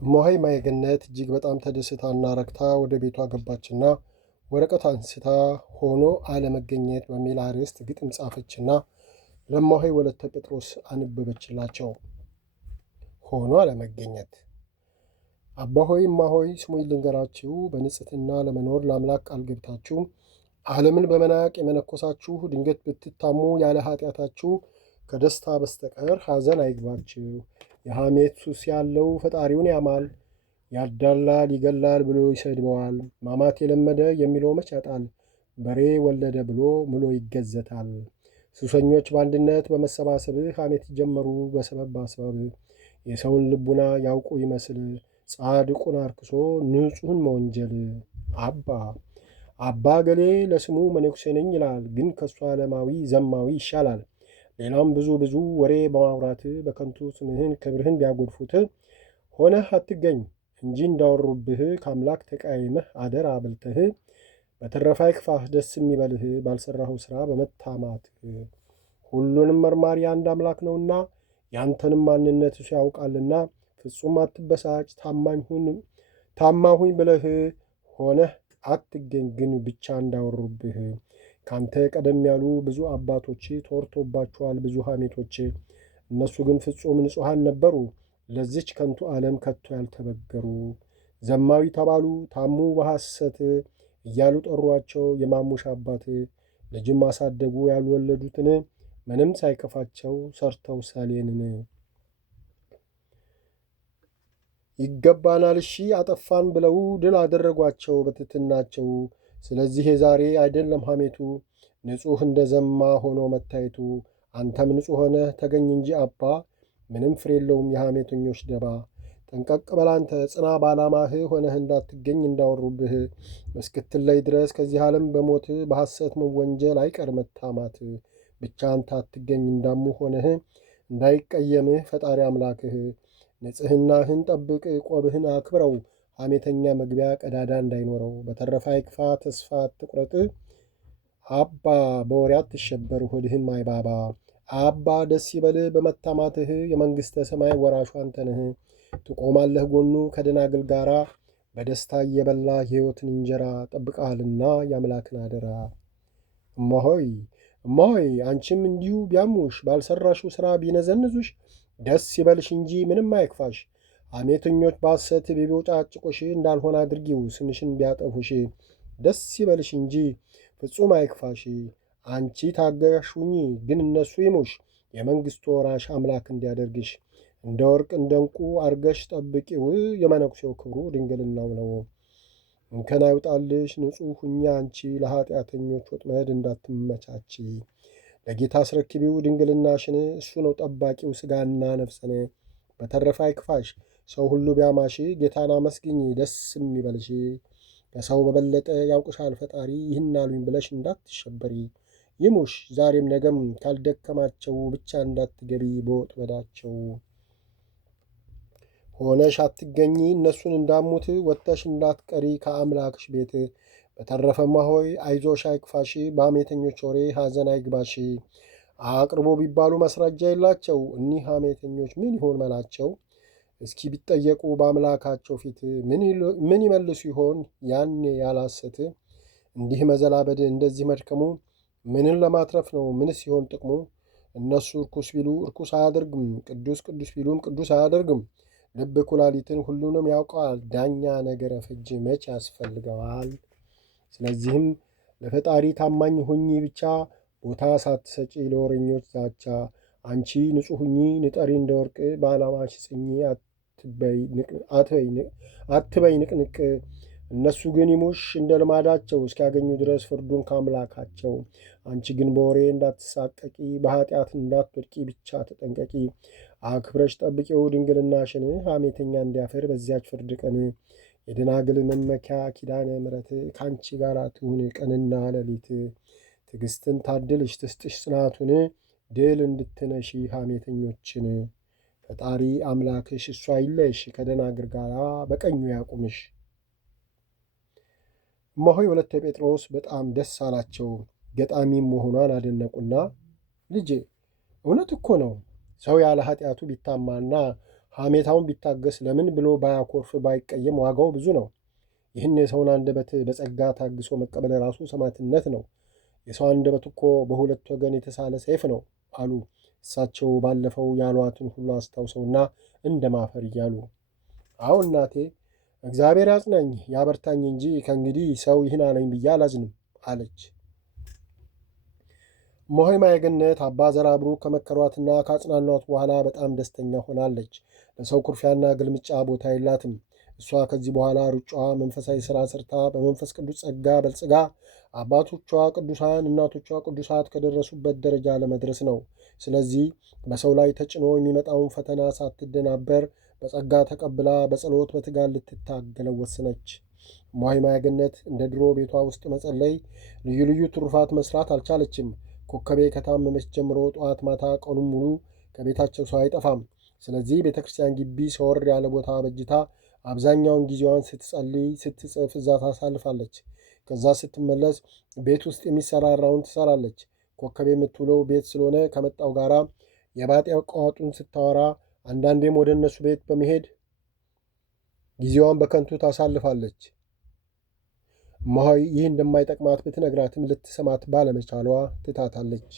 እማሆይ ማየገነት እጅግ በጣም ተደስታና ረክታ ወደ ቤቷ ገባችና ወረቀት አንስታ ሆኖ አለመገኘት በሚል አርዕስት ግጥም ጻፈችና ለእማሆይ ወለተ ጴጥሮስ አነበበችላቸው። ሆኖ አለመገኘት። አባሆይ እማሆይ ስሙኝ ልንገራችሁ፣ በንጽሕና ለመኖር ለአምላክ ቃል ገብታችሁ ዓለምን በመናቅ የመነኮሳችሁ ድንገት ብትታሙ ያለ ኃጢአታችሁ ከደስታ በስተቀር ሐዘን አይግባችሁ። የሐሜት ሱስ ያለው ፈጣሪውን ያማል፣ ያዳላል፣ ይገላል ብሎ ይሰድበዋል። ማማት የለመደ የሚለው መች ያጣል፣ በሬ ወለደ ብሎ ምሎ ይገዘታል። ሱሰኞች በአንድነት በመሰባሰብ ሐሜት ጀመሩ በሰበብ አስባብ። የሰውን ልቡና ያውቁ ይመስል ጻድቁን አርክሶ ንጹሕን መወንጀል። አባ ገሌ ለስሙ መነኩሴ ነኝ ይላል፣ ግን ከእሱ ዓለማዊ ዘማዊ ይሻላል። ሌላም ብዙ ወሬ በማውራት በከንቱ ስምህን ክብርህን ቢያጎድፉት ሆነህ አትገኝ እንጂ እንዳወሩብህ ከአምላክ ተቃይመህ አደራ አብልተህ በተረፈ አይክፋህ ደስ የሚበልህ ባልሰራኸው ሥራ በመታማትህ። ሁሉንም መርማሪ አንድ አምላክ ነውና ያንተንም ማንነት እሱ ያውቃልና ፍጹም አትበሳጭ ታማሁኝ ብለህ ሆነህ አትገኝ ግን ብቻ እንዳወሩብህ። ካንተ ቀደም ያሉ ብዙ አባቶች ተወርቶባቸዋል ብዙ ሐሜቶች፣ እነሱ ግን ፍጹም ንጹሐን ነበሩ ለዚች ከንቱ ዓለም ከቶ ያልተበገሩ። ዘማዊ ተባሉ ታሙ በሐሰት እያሉ ጠሯቸው የማሙሽ አባት። ልጅም አሳደጉ ያልወለዱትን ምንም ሳይከፋቸው ሰርተው ሰሌንን። ይገባናል እሺ አጠፋን ብለው ድል አደረጓቸው በትትናቸው። ስለዚህ የዛሬ አይደለም ሐሜቱ ንጹሕ እንደ ዘማ ሆኖ መታየቱ። አንተም ንጹሕ ሆነህ ተገኝ እንጂ አባ፣ ምንም ፍሬ የለውም የሐሜተኞች ደባ። ጠንቀቅ በላንተ ጽና ባላማህ ሆነህ እንዳትገኝ እንዳወሩብህ። እስክትለይ ድረስ ከዚህ ዓለም በሞት በሐሰት መወንጀል አይቀር መታማት። ብቻ አንተ አትገኝ እንዳሙ ሆነህ እንዳይቀየምህ ፈጣሪ አምላክህ። ንጽሕናህን ጠብቅ ቆብህን አክብረው፣ ሐሜተኛ መግቢያ ቀዳዳ እንዳይኖረው። በተረፈ አይክፋ ተስፋ አትቁረጥ አባ፣ በወሬ አትሸበር ሆድህም አይባባ። አባ ደስ ይበልህ በመታማትህ የመንግሥተ ሰማይ ወራሹ አንተ ነህ። ትቆማለህ ጎኑ ከደናግል ጋራ በደስታ እየበላ የሕይወትን እንጀራ ጠብቃልና የአምላክን አደራ። እማሆይ አንቺም እንዲሁ ቢያሙሽ ባልሰራሽው ሥራ ቢነዘንዙሽ ደስ ይበልሽ እንጂ ምንም አይክፋሽ። ሐሜተኞች በሐሰት ቢቦጫጭቁሽ እንዳልሆነ አድርጊው ስምሽን ቢያጠፉሽ። ደስ ይበልሽ እንጂ ፍጹም አይክፋሽ። አንቺ ታጋሽ ሁኚ ግን እነሱ ይሙሽ የመንግሥቱ ወራሽ አምላክ እንዲያደርግሽ። እንደ ወርቅ እንደ ዕንቁ አርገሽ ጠብቂው የመነኩሴው ክብሩ ድንግልናው ነው። እንከን አይውጣልሽ ንጹሕ ሁኚ አንቺ ለኀጢአተኞች ወጥመድ እንዳትመቻች። ለጌታ አስረክቢው ድንግልናሽን እሱ ነው ጠባቂው ሥጋና ነፍስን። በተረፈ አይክፋሽ ሰው ሁሉ ቢያማሽ ጌታን አመስግኝ ደስ የሚበልሽ። ከሰው በበለጠ ያውቅሻል ፈጣሪ ይህን አሉኝ ብለሽ እንዳትሸበሪ። ይሙሽ ዛሬም ነገም ካልደከማቸው ብቻ እንዳትገቢ በወጥመዳቸው። ሆነሽ አትገኚ እነሱን እንዳሙት ወጥተሽ እንዳትቀሪ ከአምላክሽ ቤት። በተረፈማ ሆይ አይዞሽ አይክፋሽ በሐሜተኞች ወሬ ሐዘን አይግባሽ። አቅርቦ ቢባሉ ማስረጃ የላቸው እኒህ ሐሜተኞች ምን ይሆን መላቸው? እስኪ ቢጠየቁ በአምላካቸው ፊት ምን ይመልሱ ይሆን ያኔ ያላሰት? እንዲህ መዘላበድ እንደዚህ መድከሙ ምንን ለማትረፍ ነው ምንስ ሲሆን ጥቅሙ? እነሱ እርኩስ ቢሉ እርኩስ አያደርግም፣ ቅዱስ ቢሉም ቅዱስ አያደርግም። ልብ ኩላሊትን ሁሉንም ያውቀዋል፣ ዳኛ ነገረ ፍጅ መች ያስፈልገዋል? ስለዚህም ለፈጣሪ ታማኝ ሁኚ ብቻ፣ ቦታ ሳትሰጪ ለወረኞች ዛቻ። አንቺ ንጹሕ ሁኚ ንጠሪ እንደ ወርቅ፣ በዓላማሽ ጽኚ አትበይ ንቅንቅ። እነሱ ግን ይሙሽ እንደ ልማዳቸው እስኪያገኙ ድረስ ፍርዱን ከአምላካቸው። አንቺ ግን በወሬ እንዳትሳቀቂ በኃጢአት እንዳትወድቂ ብቻ ተጠንቀቂ። አክብረሽ ጠብቂው ድንግልናሽን ሐሜተኛ እንዲያፍር በዚያች ፍርድ ቀን። የደናግል መመኪያ ኪዳነ ምሕረት ከአንቺ ጋር ትሁን ቀንና ሌሊት። ትዕግስትን ታድልሽ ትስጥሽ ጽናቱን ድል እንድትነሺ ሐሜተኞችን። ፈጣሪ አምላክሽ እሱ አይለሽ ከደናግል ጋር በቀኙ ያቁምሽ። እማሆይ ወለተ ጴጥሮስ በጣም ደስ አላቸው። ገጣሚም መሆኗን አደነቁና ልጄ እውነት እኮ ነው ሰው ያለ ኃጢአቱ ቢታማና ሐሜታውን ቢታገስ ለምን ብሎ ባያኮርፍ ባይቀየም ዋጋው ብዙ ነው። ይህን የሰውን አንደበት በጸጋ ታግሶ መቀበል ራሱ ሰማዕትነት ነው። የሰው አንደበት እኮ በሁለት ወገን የተሳለ ሰይፍ ነው አሉ እሳቸው ባለፈው ያሏትን ሁሉ አስታውሰውና እንደ ማፈር እያሉ። አዎ እናቴ፣ እግዚአብሔር ያጽናኝ ያበርታኝ እንጂ ከእንግዲህ ሰው ይህን አለኝ ብዬ አላዝንም አለች። እማሆይ ማየገነት አባ ዘርአብሩክ ከመከሯትና ካጽናኗት በኋላ በጣም ደስተኛ ሆናለች። ለሰው ኩርፊያና ግልምጫ ቦታ የላትም። እሷ ከዚህ በኋላ ሩጫዋ መንፈሳዊ ሥራ ሰርታ በመንፈስ ቅዱስ ጸጋ በልጽጋ አባቶቿ ቅዱሳን እናቶቿ ቅዱሳት ከደረሱበት ደረጃ ለመድረስ ነው። ስለዚህ በሰው ላይ ተጭኖ የሚመጣውን ፈተና ሳትደናበር በጸጋ ተቀብላ በጸሎት በትጋት ልትታገለው ወሰነች። እማሆይ ማየገነት እንደ ድሮ ቤቷ ውስጥ መጸለይ፣ ልዩ ልዩ ትሩፋት መስራት አልቻለችም። ኮከቤ ከታመመች ጀምሮ ጠዋት ማታ ቀኑን ሙሉ ከቤታቸው ሰው አይጠፋም። ስለዚህ ቤተ ክርስቲያን ግቢ ሰወር ያለ ቦታ በጅታ አብዛኛውን ጊዜዋን ስትጸልይ ስትጽፍ እዛ ታሳልፋለች። ከዛ ስትመለስ ቤት ውስጥ የሚሰራራውን ትሰራለች። ኮከቤ የምትውለው ቤት ስለሆነ ከመጣው ጋራ የባጤ አቋዋጡን ስታወራ፣ አንዳንዴም ወደ እነሱ ቤት በመሄድ ጊዜዋን በከንቱ ታሳልፋለች። እማሆይ ይህ እንደማይጠቅማት ብትነግራትም ልትሰማት ባለመቻሏ ትታታለች።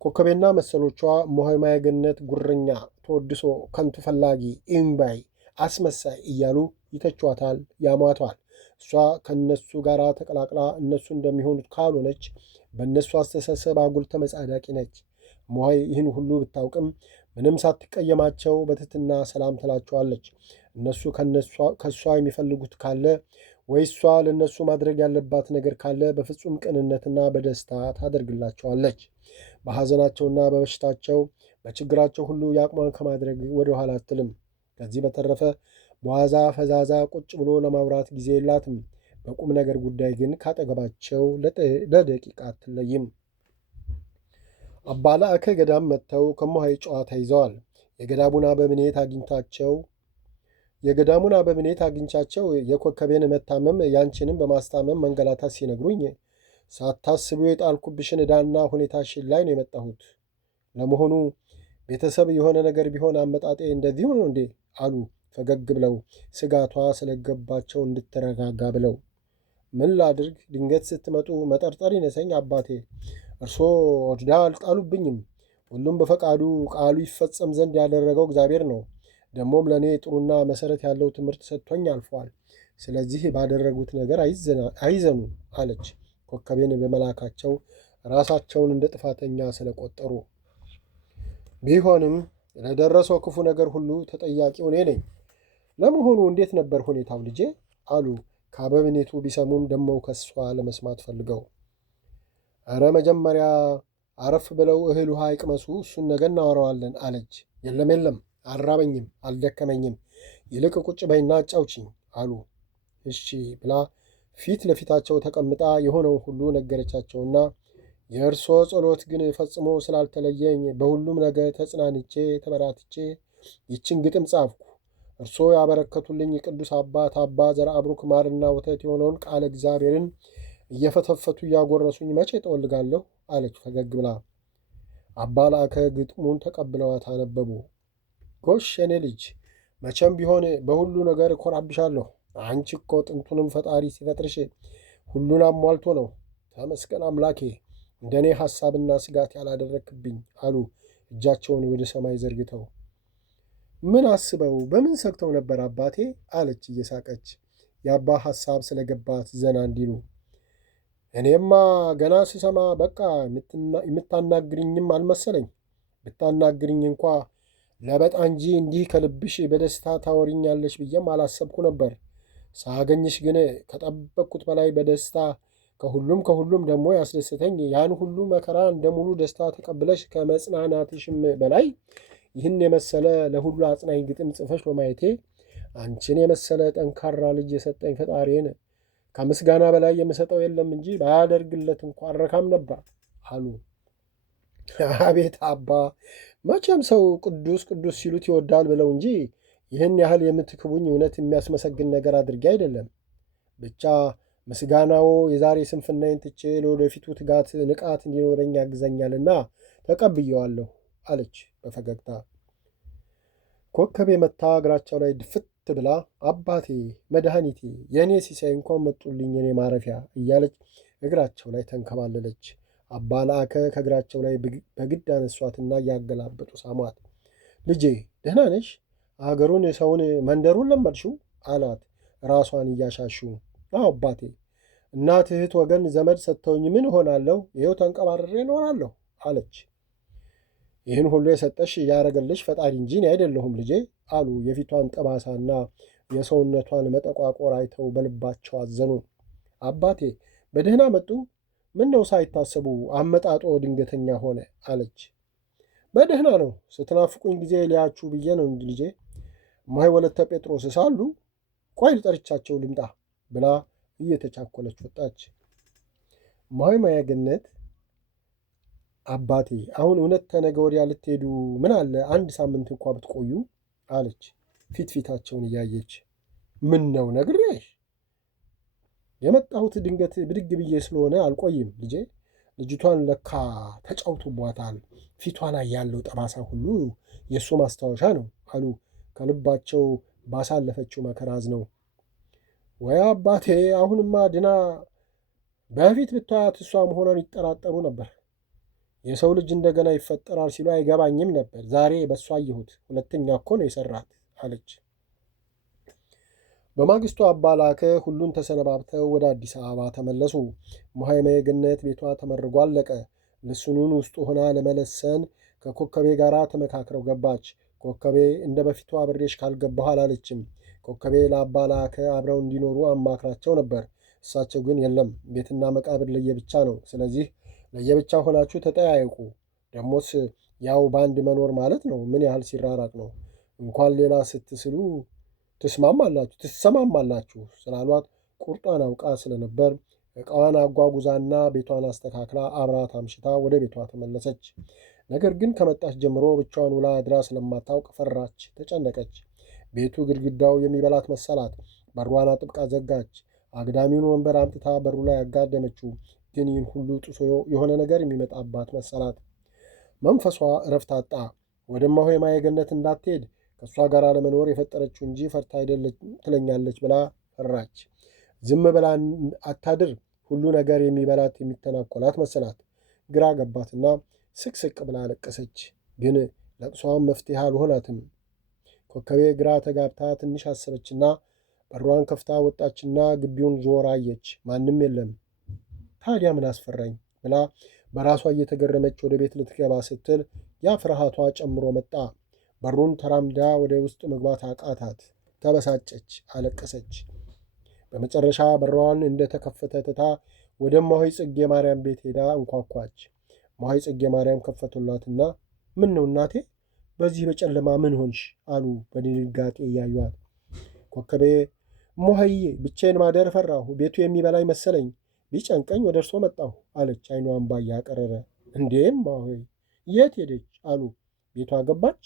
ኮከቤና መሰሎቿ እማሆይ ማየገነት ጉረኛ፣ ተወድሶ፣ ከንቱ ፈላጊ፣ እምባይ፣ አስመሳይ እያሉ ይተቿታል፣ ያሟቷል። እሷ ከእነሱ ጋር ተቀላቅላ እነሱ እንደሚሆኑት ካልሆነች በእነሱ አስተሳሰብ አጉል ተመጻዳቂ ነች። እማሆይ ይህን ሁሉ ብታውቅም ምንም ሳትቀየማቸው በትህትና ሰላም ትላቸዋለች። እነሱ ከእሷ የሚፈልጉት ካለ ወይ እሷ ለእነሱ ማድረግ ያለባት ነገር ካለ በፍጹም ቅንነትና በደስታ ታደርግላቸዋለች። በሐዘናቸውና በበሽታቸው በችግራቸው ሁሉ የአቅሟን ከማድረግ ወደ ኋላ አትልም። ከዚህ በተረፈ በዋዛ ፈዛዛ ቁጭ ብሎ ለማውራት ጊዜ የላትም። በቁም ነገር ጉዳይ ግን ካጠገባቸው ለደቂቃ አትለይም። አባ ለአከ ገዳም መጥተው ከእማሆይ ጨዋታ ይዘዋል። የገዳሙን አበምኔት አግኝቻቸው የኮከቤን መታመም ያንቺንም በማስታመም መንገላታት ሲነግሩኝ ሳታስቢው የጣልኩብሽን ዕዳና ሁኔታሽን ላይ ነው የመጣሁት። ለመሆኑ ቤተሰብ የሆነ ነገር ቢሆን አመጣጤ እንደዚሁ ነው እንዴ? አሉ ፈገግ ብለው ስጋቷ ስለገባቸው እንድትረጋጋ ብለው። ምን ላድርግ፣ ድንገት ስትመጡ መጠርጠር ይነሰኝ አባቴ። እርስዎ ዕዳ አልጣሉብኝም። ሁሉም በፈቃዱ ቃሉ ይፈጸም ዘንድ ያደረገው እግዚአብሔር ነው። ደግሞም ለእኔ ጥሩና መሰረት ያለው ትምህርት ሰጥቶኝ አልፏል። ስለዚህ ባደረጉት ነገር አይዘኑ አለች፣ ኮከቤን በመላካቸው ራሳቸውን እንደ ጥፋተኛ ስለቆጠሩ። ቢሆንም ለደረሰው ክፉ ነገር ሁሉ ተጠያቂው እኔ ነኝ። ለመሆኑ እንዴት ነበር ሁኔታው ልጄ? አሉ ከአበምኔቱ ቢሰሙም ደመው ከሷ ለመስማት ፈልገው። እረ መጀመሪያ አረፍ ብለው እህል ውሃ ይቅመሱ፣ እሱን ነገ እናወራዋለን አለች። የለም አልራበኝም፣ አልደከመኝም፣ ይልቅ ቁጭ በይና አጫውችኝ አሉ። እሺ ብላ ፊት ለፊታቸው ተቀምጣ የሆነውን ሁሉ ነገረቻቸውና የእርሶ ጸሎት ግን ፈጽሞ ስላልተለየኝ በሁሉም ነገር ተጽናንቼ ተበራትቼ ይችን ግጥም ጻፍኩ። እርሶ ያበረከቱልኝ ቅዱስ አባት አባ ዘርአብሩክ ማርና ወተት የሆነውን ቃለ እግዚአብሔርን እየፈተፈቱ እያጎረሱኝ መቼ ጠወልጋለሁ አለች ፈገግ ብላ። አባ ለአከ ግጥሙን ተቀብለዋት አነበቡ። ጎሽ የኔ ልጅ፣ መቼም ቢሆን በሁሉ ነገር እኮራብሻለሁ። አንቺ እኮ ጥንቱንም ፈጣሪ ሲፈጥርሽ ሁሉን አሟልቶ ነው። ተመስገን አምላኬ፣ እንደ እኔ ሐሳብና ስጋት ያላደረክብኝ አሉ እጃቸውን ወደ ሰማይ ዘርግተው። ምን አስበው በምን ሰግተው ነበር አባቴ? አለች እየሳቀች የአባ ሐሳብ ስለገባት ዘና እንዲሉ። እኔማ ገና ስሰማ በቃ የምታናግርኝም አልመሰለኝ። ብታናግርኝ እንኳ ለበጣ እንጂ እንዲህ ከልብሽ በደስታ ታወሪኛለሽ ብዬም አላሰብኩ ነበር። ሳገኝሽ ግን ከጠበቅኩት በላይ በደስታ ከሁሉም ደግሞ ያስደስተኝ ያን ሁሉ መከራ እንደ ሙሉ ደስታ ተቀብለሽ ከመጽናናትሽም በላይ ይህን የመሰለ ለሁሉ አጽናኝ ግጥም ጽፈሽ በማየቴ አንቺን የመሰለ ጠንካራ ልጅ የሰጠኝ ፈጣሪን ከምስጋና በላይ የምሰጠው የለም እንጂ ባያደርግለት እንኳ አረካም ነበር አሉ። አቤት አባ፣ መቼም ሰው ቅዱስ ቅዱስ ሲሉት ይወዳል ብለው እንጂ ይህን ያህል የምትክቡኝ እውነት የሚያስመሰግን ነገር አድርጌ አይደለም። ብቻ ምስጋናዎ የዛሬ ስንፍናዬን ትቼ ለወደፊቱ ትጋት ንቃት እንዲኖረኝ ያግዘኛልና ተቀብየዋለሁ አለች በፈገግታ። ኮከቤ መታ እግራቸው ላይ ድፍት ብላ አባቴ፣ መድኃኒቴ፣ የእኔ ሲሳይ እንኳን መጡልኝ የኔ ማረፊያ እያለች እግራቸው ላይ ተንከባለለች። አባ ለአከ ከእግራቸው ላይ በግድ አነሷትና እያገላበጡ ሳሟት። ልጄ ደህና ነሽ? አገሩን፣ ሰውን፣ መንደሩን ለመድሽው? አላት ራሷን እያሻሹ። አዎ አባቴ፣ እናት፣ እህት፣ ወገን፣ ዘመድ ሰጥተውኝ ምን እሆናለሁ? ይኸው ተንቀባርሬ እኖራለሁ አለች። ይህን ሁሉ የሰጠሽ ያረገልሽ ፈጣሪ እንጂ እኔ አይደለሁም ልጄ አሉ። የፊቷን ጠባሳና የሰውነቷን መጠቋቆር አይተው በልባቸው አዘኑ። አባቴ በደህና መጡ? ምን ነው ሳይታሰቡ አመጣጦ ድንገተኛ ሆነ አለች። በደህና ነው፣ ስትናፍቁኝ ጊዜ ሊያችሁ ብዬ ነው እንጂ ልጄ። እማሆይ ወለተ ጴጥሮስ ሳሉ ቆይ ልጠርቻቸው ልምጣ ብላ እየተቻኮለች ወጣች። እማሆይ ማያገነት አባቴ አሁን እውነት ተነገ ወዲያ ልትሄዱ ምን አለ አንድ ሳምንት እንኳ ብትቆዩ አለች ፊታቸውን እያየች። ምን ነው ነግሬሽ፣ የመጣሁት ድንገት ብድግ ብዬ ስለሆነ አልቆይም ልጄ። ልጅቷን ለካ ተጫውቶቧታል። ፊቷ ላይ ያለው ጠባሳ ሁሉ የእሱ ማስታወሻ ነው አሉ ከልባቸው ባሳለፈችው መከራ አዝነው። ወይ አባቴ፣ አሁንማ ድና በፊት ብታያት እሷ መሆኗን ይጠራጠሩ ነበር። የሰው ልጅ እንደገና ይፈጠራል ሲሉ አይገባኝም ነበር። ዛሬ በእሷ አየሁት። ሁለተኛ እኮ ነው የሰራት አለች። በማግስቱ አባ ላከ ሁሉን ተሰነባብተው ወደ አዲስ አበባ ተመለሱ። እማሆይ ገነት ቤቷ ተመርጎ አለቀ። ልሱኑን ውስጡ ሆና ለመለሰን ከኮከቤ ጋር ተመካክረው ገባች። ኮከቤ እንደ በፊቱ አብሬሽ ካልገባሁ አላለችም። ኮከቤ ለአባ ላከ አብረው እንዲኖሩ አማክራቸው ነበር። እሳቸው ግን የለም፣ ቤትና መቃብር ለየብቻ ነው። ስለዚህ ለየብቻ ሆናችሁ ተጠያየቁ። ደሞስ ያው በአንድ መኖር ማለት ነው። ምን ያህል ሲራራቅ ነው። እንኳን ሌላ ስትስሉ ትሰማማላችሁ ስላሏት ቁርጧን አውቃ ስለነበር ዕቃዋን አጓጉዛና ቤቷን አስተካክላ አብራት አምሽታ ወደ ቤቷ ተመለሰች። ነገር ግን ከመጣች ጀምሮ ብቻዋን ውላ አድራ ስለማታውቅ ፈራች፣ ተጨነቀች። ቤቱ ግድግዳው የሚበላት መሰላት። በሯን አጥብቃ ዘጋች። አግዳሚውን ወንበር አምጥታ በሩ ላይ ያጋደመችው። ግን ይህን ሁሉ ጥሶ የሆነ ነገር የሚመጣባት መሰላት። መንፈሷ እረፍት አጣ። ወደ እማሆይ ገነት እንዳትሄድ ከእሷ ጋር ለመኖር የፈጠረችው እንጂ ፈርታ አይደለች ትለኛለች ብላ ፈራች። ዝም ብላ አታድር። ሁሉ ነገር የሚበላት የሚተናኮላት መሰላት። ግራ ገባትና ስቅስቅ ብላ አለቀሰች። ግን ለቅሷም መፍትሄ አልሆናትም። ኮከቤ ግራ ተጋብታ ትንሽ አሰበችና በሯን ከፍታ ወጣችና ግቢውን ዞር አየች። ማንም የለም። ታዲያ ምን አስፈራኝ ብላ በራሷ እየተገረመች ወደ ቤት ልትገባ ስትል ያ ፍርሃቷ ጨምሮ መጣ። በሩን ተራምዳ ወደ ውስጥ መግባት አቃታት። ተበሳጨች፣ አለቀሰች። በመጨረሻ በሯን እንደተከፈተ ትታ ወደ እማሆይ ጽጌ ማርያም ቤት ሄዳ እንኳኳች። እማሆይ ጽጌ ማርያም ከፈቱላትና ምን ነው እናቴ፣ በዚህ በጨለማ ምን ሆንሽ አሉ በድንጋጤ እያዩዋት። ኮከቤ እማሆይ ብቻዬን ማደር ፈራሁ፣ ቤቱ የሚበላኝ መሰለኝ፣ ቢጨንቀኝ ወደ እርሶ መጣሁ አለች አይኗን እንባ እያቀረረ። እንዴ እማሆይ የት ሄደች አሉ። ቤቷ ገባች።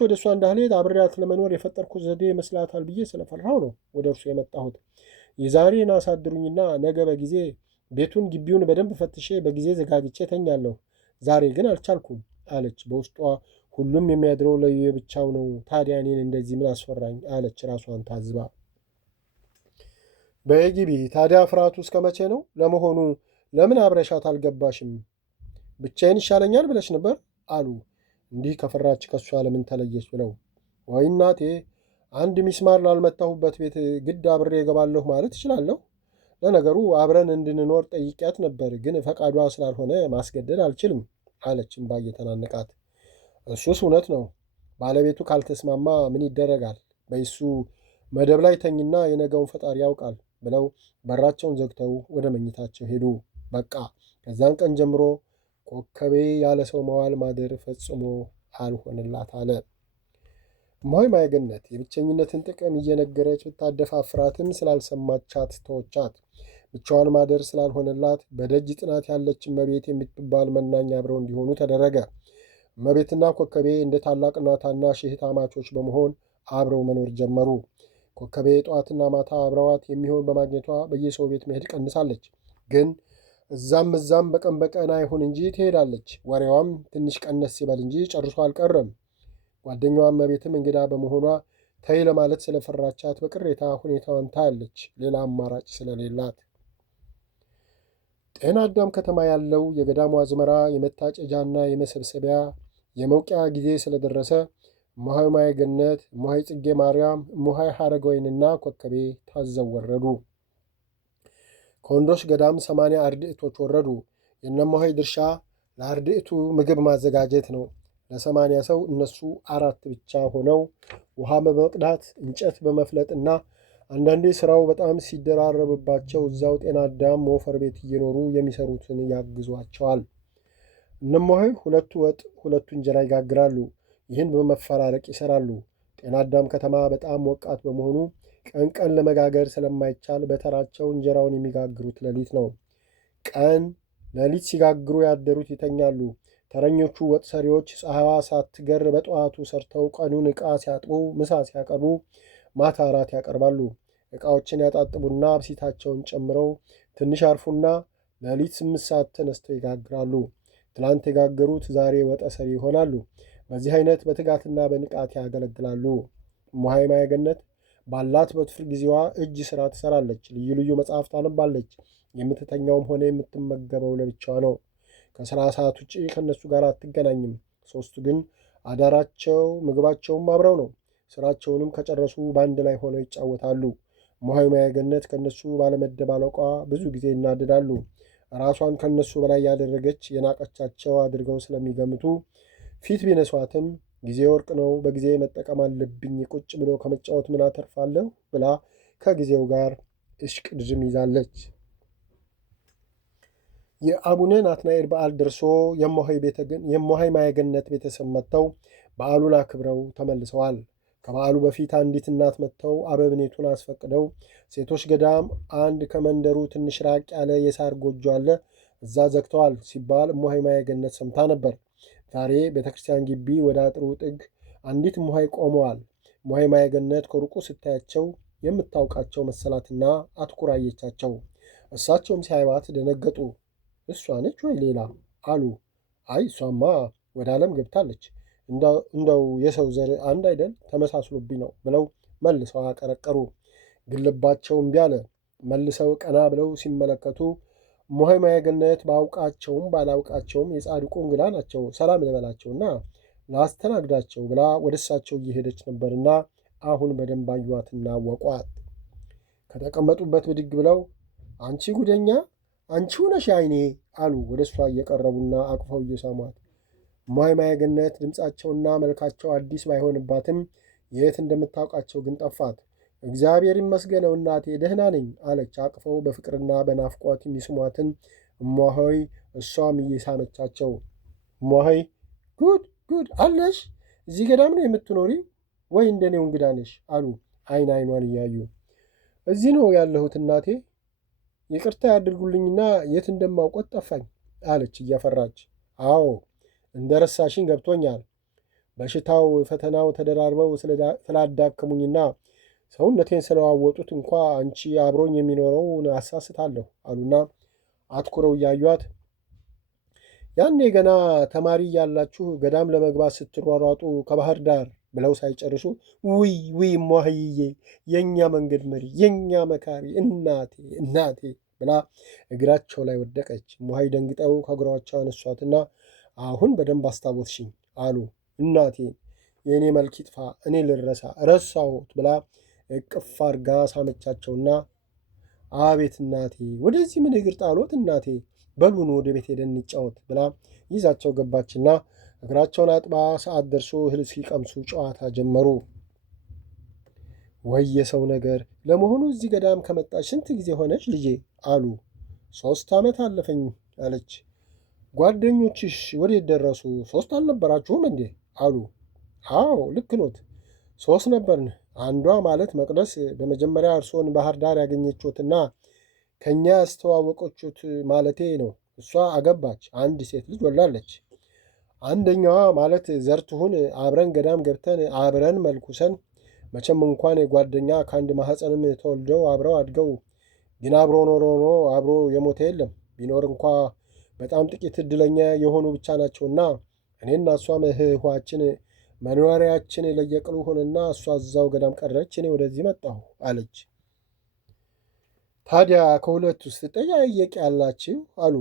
ወደ እሷ እንዳልሄድ አብሬያት ለመኖር የፈጠርኩት ዘዴ ይመስላታል ብዬ ስለፈራሁ ነው ወደ እርሱ የመጣሁት። የዛሬን አሳድሩኝና ነገ በጊዜ ቤቱን ግቢውን በደንብ ፈትሼ በጊዜ ዘጋግቼ ተኛለሁ። ዛሬ ግን አልቻልኩም አለች። በውስጧ ሁሉም የሚያድረው ለየብቻው ነው። ታዲያ እኔን እንደዚህ ምን አስፈራኝ አለች ራሷን ታዝባ። በግቢ ታዲያ ፍርሃቱ እስከ መቼ ነው? ለመሆኑ ለምን አብረሻት አልገባሽም? ብቻዬን ይሻለኛል ብለሽ ነበር አሉ። እንዲህ ከፈራች ከሷ ለምን ተለየች ብለው። ወይ እናቴ፣ አንድ ሚስማር ላልመታሁበት ቤት ግድ አብሬ እገባለሁ ማለት እችላለሁ? ለነገሩ አብረን እንድንኖር ጠይቂያት ነበር፣ ግን ፈቃዷ ስላልሆነ ማስገደድ አልችልም አለች እምባ እየተናነቃት። እሱስ እውነት ነው። ባለቤቱ ካልተስማማ ምን ይደረጋል? በይሱ መደብ ላይ ተኝና የነገውን ፈጣሪ ያውቃል ብለው በራቸውን ዘግተው ወደ መኝታቸው ሄዱ። በቃ ከዛን ቀን ጀምሮ ኮከቤ ያለ ሰው መዋል ማደር ፈጽሞ አልሆንላት አለ። እማሆይ ገነት የብቸኝነትን ጥቅም እየነገረች ብታደፋፍራትም ስላልሰማቻት ተወቻት። ብቻዋን ማደር ስላልሆነላት በደጅ ጥናት ያለች እመቤት የምትባል መናኝ አብረው እንዲሆኑ ተደረገ። እመቤትና ኮከቤ እንደ ታላቅና ታናሽ እህትማማቾች በመሆን አብረው መኖር ጀመሩ። ኮከቤ ጠዋትና ማታ አብረዋት የሚሆን በማግኘቷ በየሰው ቤት መሄድ ቀንሳለች። ግን እዛም በቀን በቀን አይሁን እንጂ ትሄዳለች። ወሬዋም ትንሽ ቀነስ ሲበል እንጂ ጨርሶ አልቀረም። ጓደኛዋ እመቤትም እንግዳ በመሆኗ ተይ ለማለት ስለፈራቻት በቅሬታ ሁኔታዋን ታያለች፣ ሌላ አማራጭ ስለሌላት። ጤና አዳም ከተማ ያለው የገዳሙ አዝመራ የመታጨጃና የመሰብሰቢያ የመውቂያ ጊዜ ስለደረሰ እመሆይ ማየ ገነት፣ እመሆይ ጽጌ ማርያም፣ እመሆይ ሐረገወይንና ኮከቤ ታዘው ወረዱ። ከወንዶች ገዳም 80 አርድእቶች ወረዱ። የእነመሆይ ድርሻ ለአርድእቱ ምግብ ማዘጋጀት ነው። ለ80 ሰው እነሱ 4 ብቻ ሆነው ውሃ በመቅዳት እንጨት በመፍለጥና አንዳንዴ ስራው በጣም ሲደራረብባቸው እዛው ጤና አዳም ሞፈር ቤት እየኖሩ የሚሰሩትን ያግዟቸዋል። እነመሆይ ሁለቱ ወጥ ሁለቱ እንጀራ ይጋግራሉ። ይህን በመፈራረቅ ይሰራሉ። ጤና አዳም ከተማ በጣም ሞቃት በመሆኑ ቀን ቀን ለመጋገር ስለማይቻል በተራቸው እንጀራውን የሚጋግሩት ሌሊት ነው። ቀን ሌሊት ሲጋግሩ ያደሩት ይተኛሉ። ተረኞቹ ወጥ ሰሪዎች ፀሐይዋ ሳትገር በጠዋቱ ሰርተው ቀኑን ዕቃ ሲያጥቡ፣ ምሳ ሲያቀርቡ፣ ማታ እራት ያቀርባሉ። ዕቃዎችን ያጣጥቡና አብሲታቸውን ጨምረው ትንሽ አርፉና ሌሊት 8 ሰዓት ተነስተው ይጋግራሉ። ትላንት የጋገሩት ዛሬ ወጠ ሰሪ ይሆናሉ። በዚህ አይነት በትጋትና በንቃት ያገለግላሉ። እመሆይ ማየ ገነት ባላት በትርፍ ጊዜዋ እጅ ሥራ ትሰራለች። ልዩ ልዩ መጽሐፍ ታነባለች። የምትተኛውም ሆነ የምትመገበው ለብቻዋ ነው። ከሥራ ሰዓት ውጭ ከእነሱ ጋር አትገናኝም። ሦስቱ ግን አዳራቸው ምግባቸውም አብረው ነው። ሥራቸውንም ከጨረሱ በአንድ ላይ ሆነው ይጫወታሉ። እመሆይ ማየ ገነት ከእነሱ ባለመደባለቋ ብዙ ጊዜ ይናደዳሉ። ራሷን ከእነሱ በላይ ያደረገች የናቀቻቸው አድርገው ስለሚገምቱ ፊት ቢነሷትም ጊዜ ወርቅ ነው፣ በጊዜ መጠቀም አለብኝ፣ ቁጭ ብሎ ከመጫወት ምን አተርፋለሁ ብላ ከጊዜው ጋር እሽቅድድም ይዛለች። የአቡነ ናትናኤል በዓል ደርሶ የእመሆይ ማየ ገነት ቤተሰብ መጥተው በዓሉን አክብረው ተመልሰዋል። ከበዓሉ በፊት አንዲት እናት መጥተው አበብኔቱን አስፈቅደው ሴቶች ገዳም አንድ ከመንደሩ ትንሽ ራቅ ያለ የሳር ጎጆ አለ፣ እዛ ዘግተዋል ሲባል እመሆይ ማየ ገነት ሰምታ ነበር። ዛሬ ቤተ ክርስቲያን ግቢ ወደ አጥሩ ጥግ አንዲት እመሆይ ቆመዋል። እመሆይ ማየ ገነት ከሩቁ ስታያቸው የምታውቃቸው መሰላትና አትኩራ አየቻቸው። እሳቸውም ሲያዩዋት ደነገጡ። እሷ ነች ወይ ሌላ አሉ። አይ እሷማ ወደ ዓለም ገብታለች፣ እንደው የሰው ዘር አንድ አይደል ተመሳስሎብኝ ነው ብለው መልሰው አቀረቀሩ። ግን ልባቸው እምቢ አለ። መልሰው ቀና ብለው ሲመለከቱ እመሆይ ማየ ገነት ባውቃቸውም ባላውቃቸውም የጻድቁ እንግዳ ናቸው፣ ሰላም ልበላቸውና ላስተናግዳቸው ብላ ወደ እሳቸው እየሄደች ነበርና አሁን በደንብ አዩዋትና አወቋት። ከተቀመጡበት ብድግ ብለው አንቺ ጉደኛ፣ አንቺ ነሽ አይኔ አሉ ወደ እሷ እየቀረቡና አቅፈው እየሳሟት። እመሆይ ማየ ገነት ድምፃቸውና መልካቸው አዲስ ባይሆንባትም የት እንደምታውቃቸው ግን ጠፋት። እግዚአብሔር ይመስገነው እናቴ ደህና ነኝ አለች አቅፈው በፍቅርና በናፍቆት የሚስሟትን እመሆይ እሷም እየሳመቻቸው። እመሆይ ጉድ ጉድ አለሽ፣ እዚህ ገዳም ነው የምትኖሪ ወይ እንደኔው እንግዳ ነሽ አሉ አይን አይኗን እያዩ። እዚህ ነው ያለሁት እናቴ፣ ይቅርታ ያድርጉልኝና የት እንደማውቆት ጠፋኝ አለች እያፈራች። አዎ እንደ ረሳሽኝ ገብቶኛል። በሽታው ፈተናው ተደራርበው ስላዳከሙኝና ሰውነቴን ስለዋወጡት እንኳ አንቺ አብሮኝ የሚኖረውን አሳስታለሁ አሉና አትኩረው እያዩት፣ ያኔ ገና ተማሪ እያላችሁ ገዳም ለመግባት ስትሯሯጡ ከባህር ዳር ብለው ሳይጨርሱ ውይ ውይ እመሆይዬ የእኛ መንገድ መሪ የእኛ መካሪ እናቴ እናቴ ብላ እግራቸው ላይ ወደቀች። እመሆይ ደንግጠው ከእግሯቸው አነሷትና አሁን በደንብ አስታወስሽኝ አሉ። እናቴን የእኔ መልክ ይጥፋ እኔ ልረሳ ረሳሁት ብላ እቅፍ አርጋ ሳመቻቸውና አቤት እናቴ ወደዚህ ምን እግር ጣሎት እናቴ በሉን ወደ ቤት ሄደን እንጫወት ብላ ይዛቸው ገባችና እግራቸውን አጥባ ሰዓት ደርሶ እህል እስኪቀምሱ ጨዋታ ጀመሩ። ወይ የሰው ነገር! ለመሆኑ እዚህ ገዳም ከመጣች ስንት ጊዜ ሆነች ልጄ አሉ። 3 ዓመት አለፈኝ አለች። ጓደኞችሽ ወዴት ደረሱ? 3 አልነበራችሁም እንዴ አሉ። አዎ ልክ ኖት፣ 3 ነበርን። አንዷ ማለት መቅደስ በመጀመሪያ እርስዎን ባህር ዳር ያገኘችሁትና ከእኛ ያስተዋወቀችሁት ማለቴ ነው። እሷ አገባች፣ አንድ ሴት ልጅ ወላለች። አንደኛዋ ማለት ዘርትሁን አብረን ገዳም ገብተን አብረን መልኩሰን መቼም እንኳን ጓደኛ ከአንድ ማኅፀንም ተወልደው አብረው አድገው ግን አብሮ ኖሮ አብሮ የሞተ የለም። ቢኖር እንኳ በጣም ጥቂት ዕድለኛ የሆኑ ብቻ ናቸውና እኔና እሷም ህዋችን መኖሪያችን ለየቅሉ ሆነና እሷ እዛው ገዳም ቀረች፣ እኔ ወደዚህ መጣሁ አለች። ታዲያ ከሁለት ውስጥ ጠያየቅ ያላችሁ አሉ።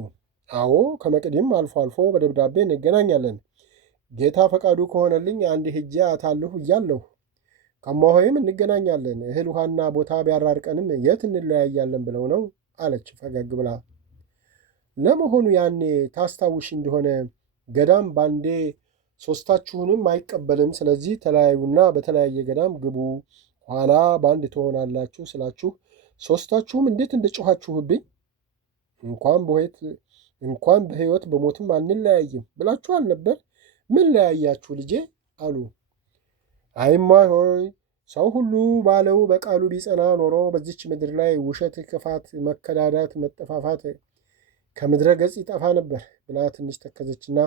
አዎ ከመቅዲም አልፎ አልፎ በደብዳቤ እንገናኛለን። ጌታ ፈቃዱ ከሆነልኝ አንድ ሄጄ አታለሁ እያለሁ ከማሆይም እንገናኛለን። እህል ውሃና ቦታ ቢያራርቀንም የት እንለያያለን ብለው ነው አለች ፈገግ ብላ። ለመሆኑ ያኔ ታስታውሽ እንደሆነ ገዳም ባንዴ ሶስታችሁንም አይቀበልም፣ ስለዚህ ተለያዩና በተለያየ ገዳም ግቡ፣ ኋላ በአንድ ትሆናላችሁ ስላችሁ ሶስታችሁም እንዴት እንደጮኻችሁብኝ እንኳን በሕይወት በሞትም አንለያይም ብላችሁ አልነበር? ምን ለያያችሁ ልጄ አሉ። አይማ ሆይ ሰው ሁሉ ባለው በቃሉ ቢጸና ኖሮ በዚች ምድር ላይ ውሸት፣ ክፋት፣ መከዳዳት፣ መጠፋፋት ከምድረ ገጽ ይጠፋ ነበር ብላ ትንሽ ተከዘችና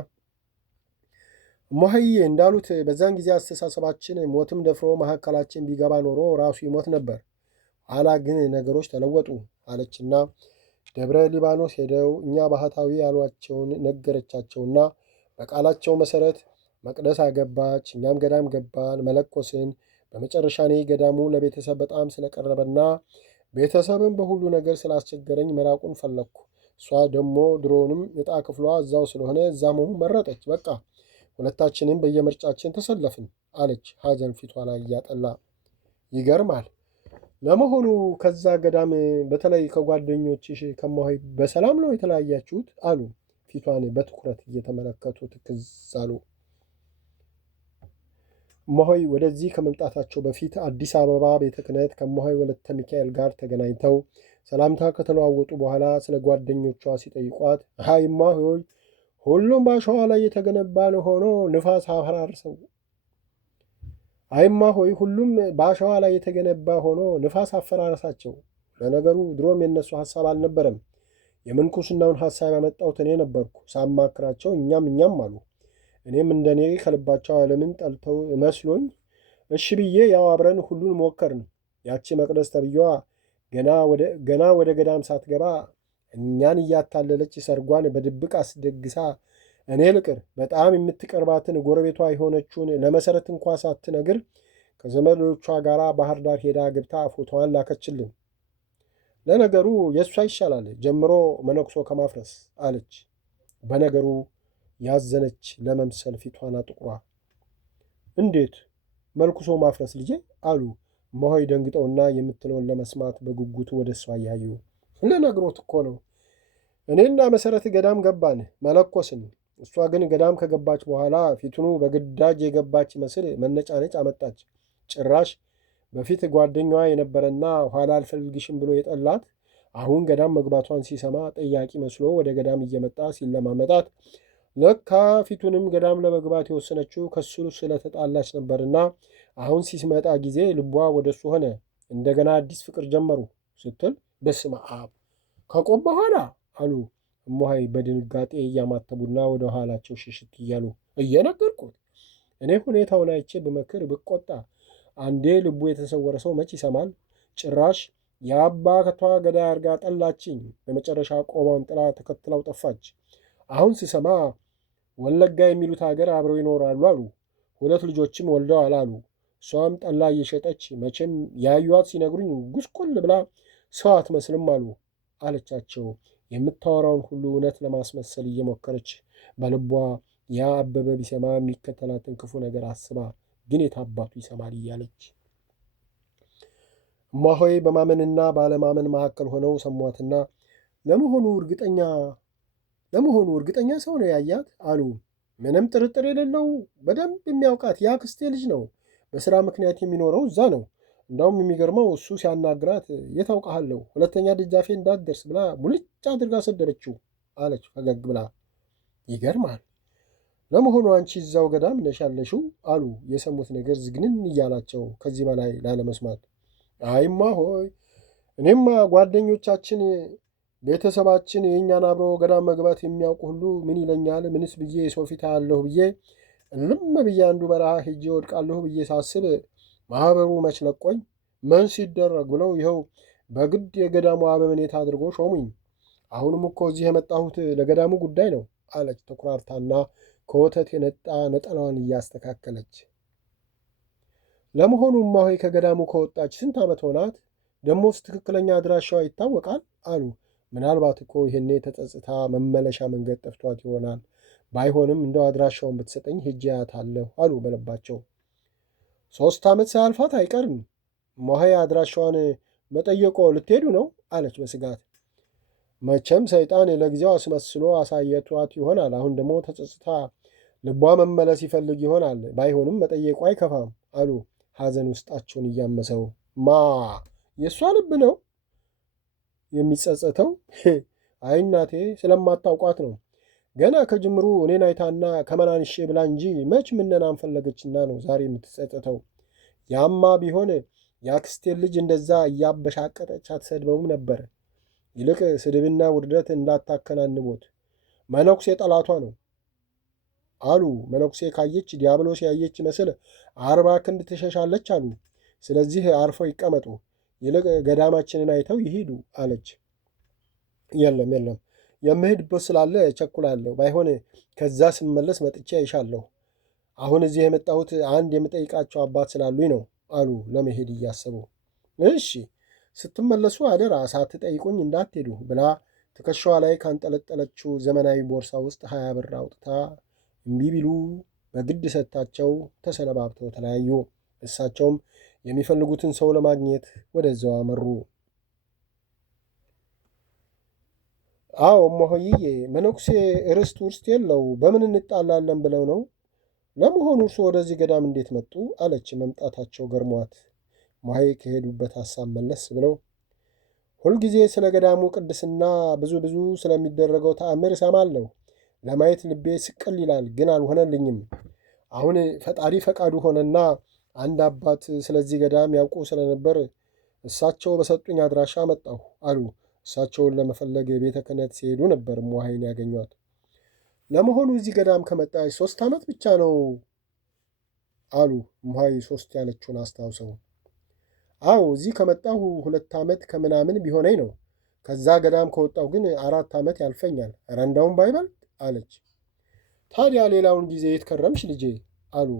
እማሆይ እንዳሉት በዛን ጊዜ አስተሳሰባችን ሞትም ደፍሮ መካከላችን ቢገባ ኖሮ ራሱ ይሞት ነበር። ኋላ ግን ነገሮች ተለወጡ አለችና ደብረ ሊባኖስ ሄደው እኛ ባህታዊ ያሏቸውን ነገረቻቸውና በቃላቸው መሰረት መቅደስ አገባች። እኛም ገዳም ገባን፣ መለኮስን። በመጨረሻ እኔ ገዳሙ ለቤተሰብ በጣም ስለቀረበና ቤተሰብን በሁሉ ነገር ስላስቸገረኝ መራቁን ፈለግኩ። እሷ ደግሞ ድሮውንም ዕጣ ክፍሏ እዛው ስለሆነ እዛ መሆን መረጠች። በቃ ሁለታችንም በየምርጫችን ተሰለፍን አለች ሐዘን ፊቷ ላይ እያጠላ። ይገርማል። ለመሆኑ ከዛ ገዳም በተለይ ከጓደኞችሽ ከማሆይ በሰላም ነው የተለያያችሁት? አሉ ፊቷን በትኩረት እየተመለከቱ ትክዝ አሉ። እማሆይ ወደዚህ ከመምጣታቸው በፊት አዲስ አበባ ቤተ ክህነት ከእማሆይ ወለተ ሚካኤል ጋር ተገናኝተው ሰላምታ ከተለዋወጡ በኋላ ስለ ጓደኞቿ ሲጠይቋት አይ እማሆይ ሁሉም በአሸዋ ላይ የተገነባ ነው ሆኖ ንፋስ አፈራርሰው አይማሆይ ሁሉም በአሸዋ ላይ የተገነባ ሆኖ ንፋስ አፈራረሳቸው። ለነገሩ ድሮም የነሱ ሐሳብ አልነበረም። የምንኩስናውን ሐሳብ ያመጣሁት እኔ ነበርኩ። ሳማክራቸው እኛም አሉ። እኔም እንደኔ ከልባቸው ዓለምን ጠልተው መስሎኝ እሺ ብዬ ያው አብረን ሁሉን ሞከርን። ያቺ መቅደስ ተብዬዋ ገና ወደ ገዳም ሳትገባ እኛን እያታለለች ሰርጓን በድብቅ አስደግሳ እኔ ልቅር በጣም የምትቀርባትን ጎረቤቷ የሆነችውን ለመሰረት እንኳ ሳትነግር ከዘመዶቿ ጋር ባህር ዳር ሄዳ ገብታ ፎቶዋን ላከችልን። ለነገሩ የእሷ ይሻላል ጀምሮ መነኩሶ ከማፍረስ አለች በነገሩ ያዘነች ለመምሰል ፊቷን አጥቁሯ። እንዴት መልኩሶ ማፍረስ ልጄ? አሉ እማሆይ ደንግጠውና የምትለውን ለመስማት በጉጉት ወደ እሷ እያዩ። ልነግሮት እኮ ነው። እኔና መሰረት ገዳም ገባን፣ መለኮስን። እሷ ግን ገዳም ከገባች በኋላ ፊቱኑ በግዳጅ የገባች ይመስል መነጫነጭ አመጣች። ጭራሽ በፊት ጓደኛዋ የነበረና ኋላ አልፈልግሽም ብሎ የጠላት አሁን ገዳም መግባቷን ሲሰማ ጠያቂ መስሎ ወደ ገዳም እየመጣ ሲለማመጣት ለካ ፊቱንም ገዳም ለመግባት የወሰነችው ከሱ ስለተጣላች ነበርና አሁን ሲመጣ ጊዜ ልቧ ወደ እሱ ሆነ። እንደገና አዲስ ፍቅር ጀመሩ ስትል በስመ አብ ከቆም በኋላ አሉ እማሆይ በድንጋጤ እያማተቡና ወደ ኋላቸው ሽሽት እያሉ። እየነገርኩት እኔ ሁኔታውን አይቼ ብመክር ብቆጣ አንዴ ልቡ የተሰወረ ሰው መች ይሰማል? ጭራሽ የአባ ከቷ ገዳይ አርጋ ጠላችኝ። በመጨረሻ ቆቧን ጥላ ተከትለው ጠፋች። አሁን ስሰማ ወለጋ የሚሉት ሀገር አብረው ይኖራሉ አሉ። 2 ልጆችም ወልደዋል አሉ። እሷም ጠላ እየሸጠች መቼም ያዩዋት ሲነግሩኝ ጉስቁል ብላ ሰው አትመስልም አሉ አለቻቸው። የምታወራውን ሁሉ እውነት ለማስመሰል እየሞከረች በልቧ ያ አበበ ቢሰማ የሚከተላትን ክፉ ነገር አስባ ግን የታባቱ ይሰማል እያለች። እማሆይ በማመንና ባለማመን መካከል ሆነው ሰሟትና ለመሆኑ እርግጠኛ ሰው ነው ያያት? አሉ። ምንም ጥርጥር የሌለው በደንብ የሚያውቃት የአክስቴ ልጅ ነው። በስራ ምክንያት የሚኖረው እዛ ነው። እንዳውም የሚገርመው እሱ ሲያናግራት የታውቃለሁ 2ኛ ደጃፌ እንዳትደርስ ብላ ሙልጭ አድርጋ ሰደበችው አለች ፈገግ ብላ። ይገርማል። ለመሆኑ አንቺ እዛው ገዳም ነሽ ያለሽው? አሉ የሰሙት ነገር ዝግንን እያላቸው ከዚህ በላይ ላለመስማት። አይማ ሆይ እኔማ ጓደኞቻችን ቤተሰባችን የእኛን አብሮ ገዳም መግባት የሚያውቁ ሁሉ ምን ይለኛል፣ ምንስ ብዬ የሰው ፊት አያለሁ ብዬ እልም ብዬ አንዱ በረሃ ሄጄ ወድቃለሁ ብዬ ሳስብ ማኅበሩ መች ለቆኝ ምን ሲደረግ ብለው ይኸው በግድ የገዳሙ አበምኔት አድርጎ ሾሙኝ። አሁንም እኮ እዚህ የመጣሁት ለገዳሙ ጉዳይ ነው አለች ተኩራርታና ከወተት የነጣ ነጠላዋን እያስተካከለች። ለመሆኑ እማሆይ ከገዳሙ ከወጣች ስንት ዓመት ሆናት? ደሞስ ትክክለኛ አድራሻዋ ይታወቃል? አሉ። ምናልባት እኮ ይህኔ ተጸጽታ መመለሻ መንገድ ጠፍቷት ይሆናል። ባይሆንም እንደው አድራሻውን ብትሰጠኝ ሄጄ አያታለሁ አሉ በልባቸው። 3 ዓመት ሳያልፋት አይቀርም። እማሆይ አድራሻዋን መጠየቆ ልትሄዱ ነው? አለች በስጋት። መቼም ሰይጣን ለጊዜው አስመስሎ አሳየቷት ይሆናል። አሁን ደግሞ ተጸጽታ ልቧ መመለስ ይፈልግ ይሆናል። ባይሆንም መጠየቁ አይከፋም አሉ ሐዘን ውስጣቸውን እያመሰው። ማ የእሷ ልብ ነው የሚጸጸተው? አይ እናቴ ስለማታውቋት ነው። ገና ከጅምሩ እኔን አይታና ከመናንሼ ብላ እንጂ መች ምነናን ፈለገችና ነው ዛሬ የምትጸጸተው? ያማ ቢሆን የአክስቴን ልጅ እንደዛ እያበሻቀጠች አትሰድበውም ነበር። ይልቅ ስድብና ውርደት እንዳታከናንቦት። መነኩሴ ጠላቷ ነው አሉ። መነኩሴ ካየች ዲያብሎስ ያየች መስል 40 ክንድ ትሸሻለች አሉ። ስለዚህ አርፈው ይቀመጡ፣ ይልቅ ገዳማችንን አይተው ይሄዱ አለች። የለም የምሄድበት ስላለ እቸኩላለሁ። ባይሆን ከዛ ስመለስ መጥቼ አይሻለሁ። አሁን እዚህ የመጣሁት አንድ የምጠይቃቸው አባት ስላሉኝ ነው አሉ ለመሄድ እያሰቡ። እሺ ስትመለሱ አደራ ሳትጠይቁኝ እንዳትሄዱ ብላ ትከሻዋ ላይ ካንጠለጠለችው ዘመናዊ ቦርሳ ውስጥ 20 ብር አውጥታ እምቢ ቢሉ በግድ ሰጥታቸው ተሰነባብተው ተለያዩ። እሳቸውም የሚፈልጉትን ሰው ለማግኘት ወደዛው አመሩ። አዎ እማሆይዬ፣ መነኩሴ ርስት ውስጥ የለው በምን እንጣላለን ብለው ነው? ለመሆኑ እርሱ ወደዚህ ገዳም እንዴት መጡ? አለች መምጣታቸው ገርሟት። እማሆይ ከሄዱበት ሐሳብ መለስ ብለው ሁልጊዜ ስለ ገዳሙ ቅድስና ብዙ ስለሚደረገው ተአምር እሰማለሁ። ለማየት ልቤ ስቅል ይላል፣ ግን አልሆነልኝም። አሁን ፈጣሪ ፈቃዱ ሆነና አንድ አባት ስለዚህ ገዳም ያውቁ ስለነበር እሳቸው በሰጡኝ አድራሻ መጣሁ አሉ። እሳቸውን ለመፈለግ ቤተ ክህነት ሲሄዱ ነበር እማሆይን ያገኟት። ለመሆኑ እዚህ ገዳም ከመጣች 3 ዓመት ብቻ ነው አሉ። እማሆይ 3 ያለችውን አስታውሰው። አዎ እዚህ ከመጣሁ 2 ዓመት ከምናምን ቢሆነኝ ነው። ከዛ ገዳም ከወጣሁ ግን 4 ዓመት ያልፈኛል። ኧረ እንዳውም ባይበልጥ አለች። ታዲያ ሌላውን ጊዜ የት ከረምሽ ልጄ? አሉ።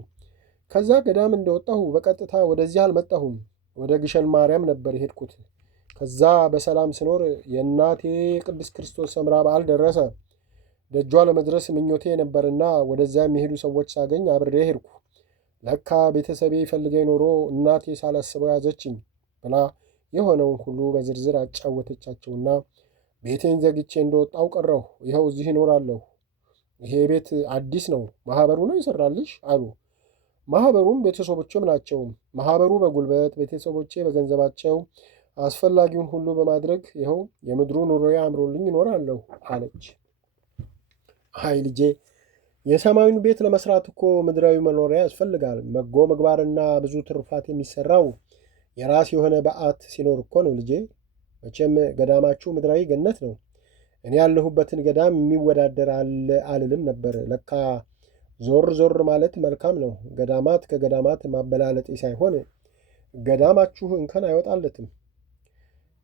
ከዛ ገዳም እንደወጣሁ በቀጥታ ወደዚህ አልመጣሁም። ወደ ግሸን ማርያም ነበር የሄድኩት። ከዛ በሰላም ስኖር የእናቴ ቅድስት ክርስቶስ ሰምራ በዓል ደረሰ። ደጇ ለመድረስ ምኞቴ ነበርና ወደዚያ የሚሄዱ ሰዎች ሳገኝ አብሬ ሄድኩ። ለካ ቤተሰቤ ይፈልገኝ ኖሮ እናቴ ሳላስበው ያዘችኝ ብላ የሆነውን ሁሉ በዝርዝር አጫወተቻቸውና ቤቴን ዘግቼ እንደወጣው ቀረሁ። ይኸው እዚህ እኖራለሁ። ይሄ ቤት አዲስ ነው። ማህበሩ ነው ይሰራልሽ? አሉ። ማህበሩም ቤተሰቦችም ናቸው። ማህበሩ በጉልበት ቤተሰቦቼ በገንዘባቸው አስፈላጊውን ሁሉ በማድረግ ይኸው የምድሩ ኑሮዬ አምሮልኝ ይኖራለሁ አለች። አይ ልጄ፣ የሰማዩን ቤት ለመስራት እኮ ምድራዊ መኖሪያ ያስፈልጋል። በጎ ምግባርና ብዙ ትሩፋት የሚሰራው የራስ የሆነ በዓት ሲኖር እኮ ነው ልጄ። መቼም ገዳማችሁ ምድራዊ ገነት ነው። እኔ ያለሁበትን ገዳም የሚወዳደር አለ አልልም ነበር። ለካ ዞር ማለት መልካም ነው። ገዳማት ከገዳማት ማበላለጤ ሳይሆን ገዳማችሁ እንከን አይወጣለትም።